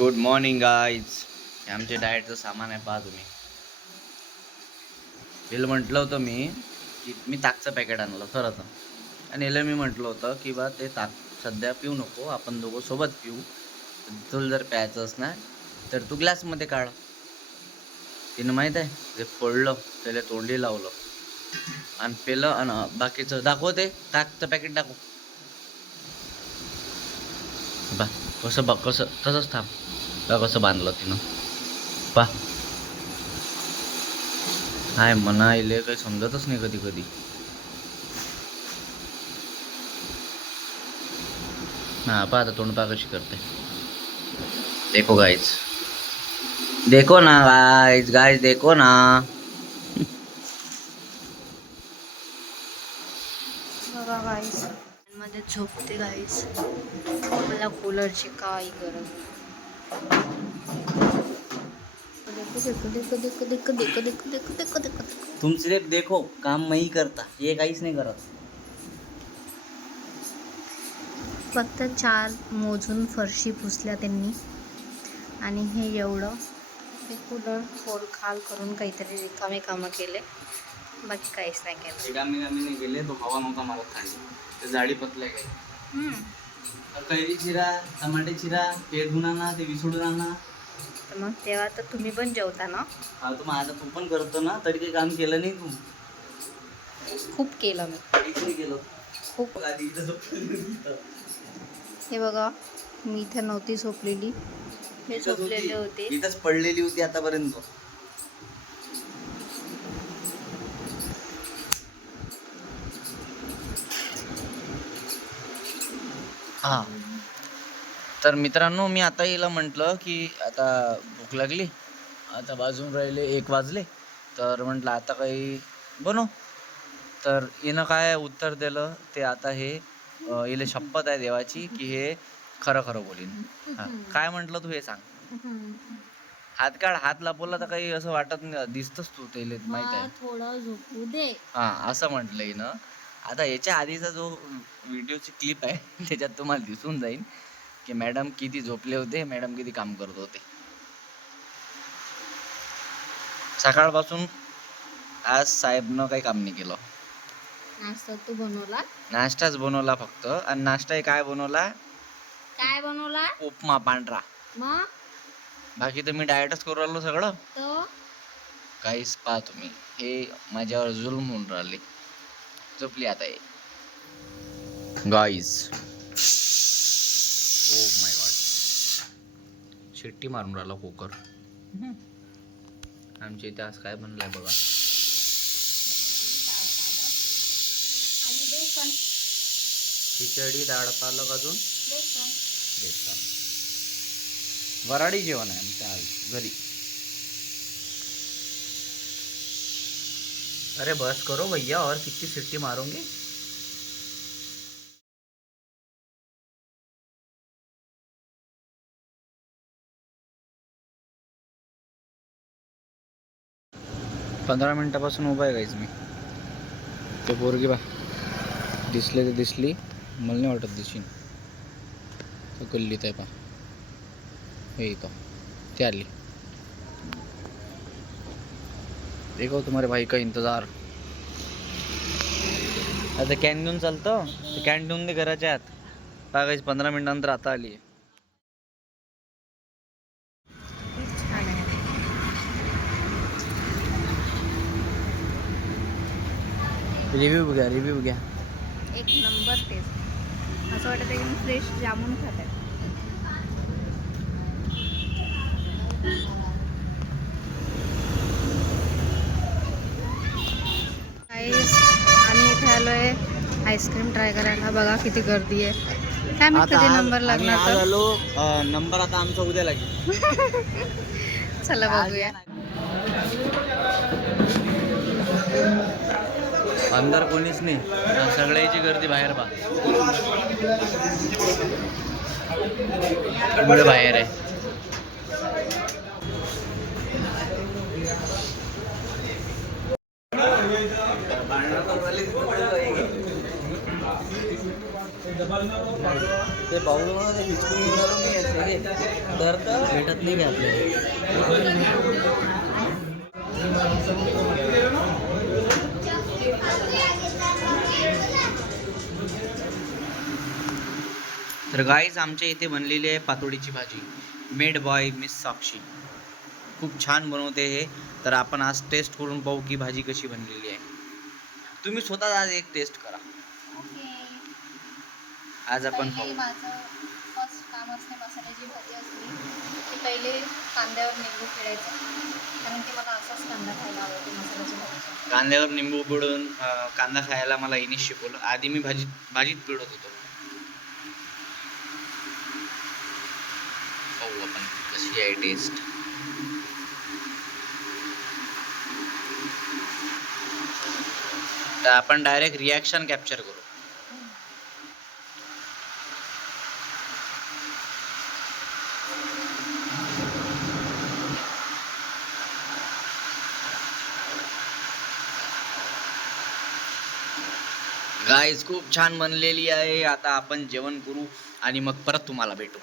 Good morning guys. आमचे डाएटचं सामान आहे, पहा तुम्ही. हिला म्हटलं होतं मी की मी ताकचं पॅकेट आणलं खरं तर, आणि हिला मी म्हटलं होतं की बा ते ताक सध्या पिऊ नको, आपण दोघं सोबत पिऊ. तुला जर प्यायचं असणार तर तू ग्लासमध्ये काढ. तिनं माहीत आहे ते फोडलं, त्याला तोंडी लावलं आणि पेलं. आणि बाकीचं दाखवते, ताकचं पॅकेट दाखव बा. कसं बघ, कसं तसंच थांब बा, कसं बांधलं तिनं पा. हाय म्हणायले काही समजतच नाही कधी कधी. हा पा, आता तोंड पा कशी करते. देखो गाइज, देखो ना गाइज, गाइज देखो ना. बघा गाईस, मध्ये झोपते गाईस. मला कूलरची काही गरज तुम सिर्फ देखो, काम मैं ही करता, ये काहीच नाही करत. फक्त 4 मोजून फरशी पुसल्या त्यांनी, आणि हे एवढं ते कूलर फोड खाल करून काहीतरी रिकामे कामं केले, बाकी काहीच नाही केलं. रिकामी नाही गेले, तो हवा नव्हता मारत खाली, ते जाडी पतल्या गेले. कैरी चिरा, टमाटे चिरा, पेट धुवून आणा, ते विसडून आणा. तर मग तेव्हा तर तुम्ही पण जेवता ना. हा, तू माझं तू पण करतो ना, तरी काही काम केलं नाही तू. खूप केलं मी, काहीच नाही केलं खूप. आधी इथं झोपलेली. हे बघा, मी इथे नव्हती झोपलेली, हे झोपलेले होते. इथंच पडलेली होती आतापर्यंत. हा, तर मित्रांनो, मी आता हिला म्हटलं की आता भूक लागली, आता वाजून राहिले 1 वाजले, तर म्हटलं आता काही बनव. तर हिनं काय उत्तर दिलं ते, आता हे हिला शपथ आहे देवाची की हे खरं खरं बोलीन. हा, काय म्हटलं तू हे सांग. हात काढ, हात लपवला तर काही असं वाटत नाही, दिसतच तू ते माहित आहे. थोडं झोपू दे. हा, असं म्हटलं हिनं. आता याच्या आधीचा जो व्हिडिओची क्लिप आहे त्याच्यात तुम्हाला दिसून जाईल की मॅडम किती झोपले होते, मॅडम किती काम करत होते. सकाळपासून आज साहेबनं काही काम नाही केलं. नाश्ता तू बनवला? नाश्ताच बनवला फक्त. आणि नाश्ता काय बनवला? काय बनवला? उपमा पांढरा. मग बाकी तर मी डाएटच करू राहिलो सगळं. तो काहीच पहा तुम्ही, हे माझ्यावर जुलम होऊन राहिले. झोपली आता हे गाईज. ओ माय गॉड, शिट्टी मारून राहिला कुकर. आमच्या इथे आज काय बनलंय बघा. खिचडी, डाळ पालक, अजून बेसन. वराडी जेवण आहे आमच्या आज घरी. अरे बस करो भैया, और कितनी सिट्टी मारोगे. पंधरा मिनिटापासून उभा आहे गाईज मी. ते पोरगी बा दिसले तर दिसली, मला नाही वाटत दिशीन. तो गल्लीत आहे पा, हे इथं ते आली. देखो तुम्हारे भाई का इंतजार. आता कॅन घेऊन चालतं, ते कॅन ठेवून दे घराच्या आत. पहा गाईज, 15 मिनिटानंतर आता आली. छान आहे. रिव्ह्यू घ्या, रिव्ह्यू घ्या. एक नंबर टेस्ट. असं वाटत आहे की फ्रेश जामून खात आहे. आम्ही इथे आलो आहे आईस्क्रीम ट्राय करायला. बघा किती गर्दी आहे. काय माहिती कधी नंबर लागणार तर. आलो, नंबर आता आमचा उद्या लागेल. चला बघूया. अंदर कोणीच नाही, सगळ्याची गर्दी बाहेर पा. पुढे बाहेर आहे. ते पाहून मला ते बिस्कुट घेऊन आलो मी याचे रे तर भेटत नाही की तर गाईज आमच्या इथे बनलेली आहे पातोडीची भाजी, मेड बाय मिस साक्षी. खूप छान बनवते हे. तर आपण आज टेस्ट करून पाहू की भाजी कशी बनलेली आहे. तुम्ही स्वतः आज एक टेस्ट करा. आज आपण पहिले पाहू. माझं फर्स्ट काम असते मसाल्याची भाजी असली की पहिले कांद्यावर निंबू पिळायचं, कारण की मला असाच कांदा खायला आवडतो मसाल्याची भाजी. कांद्यावर निंबू पिळून कांदा खायला मला इनिश शिकवलं. आधी मी भाजीत पिळत होतो. पाहू आपण कशी आहे टेस्ट. तर आपण डायरेक्ट रिॲक्शन कॅप्चर करू. गाईज खूप छान बनलेली आहे. आता आपण जेवण करू आणि मग परत तुम्हाला भेटू.